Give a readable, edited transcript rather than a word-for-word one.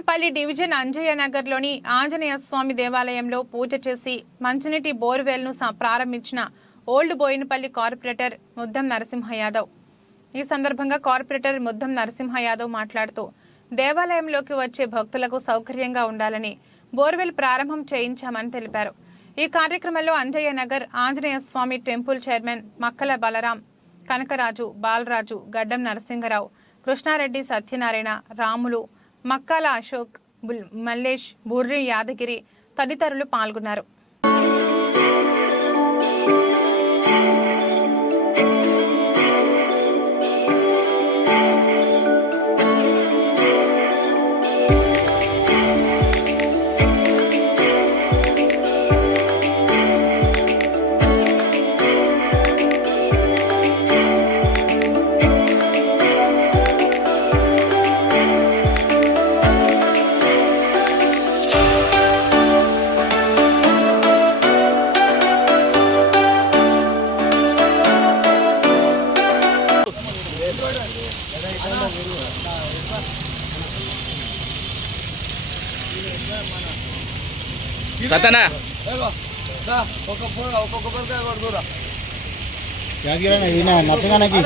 Boinapalli division Anjaiah నగర్లోని ఆంజనేయ స్వామి దేవాలయంలో పూజ చేసి మంచినీటి బోర్వెల్ను ప్రారంభించిన ఓల్డ్ బోయినపల్లి కార్పొరేటర్ ముద్దం నరసింహ యాదవ్. ఈ సందర్భంగా కార్పొరేటర్ ముద్దం నరసింహ యాదవ్ మాట్లాడుతూ దేవాలయంలోకి వచ్చే భక్తులకు సౌకర్యంగా ఉండాలని బోర్వెల్ ప్రారంభం చేయించామని తెలిపారు. ఈ కార్యక్రమంలో అంజయ్య నగర్ ఆంజనేయ స్వామి టెంపుల్ చైర్మన్ మక్కల బలరాం, కనకరాజు, బాలరాజు, గడ్డం నరసింగరావు, కృష్ణారెడ్డి, సత్యనారాయణ, రాములు, మక్కాల అశోక్, మల్లేష్, బుర్రి యాదగిరి తదితరులు పాల్గొన్నారు. సతనా నచ్చగానకి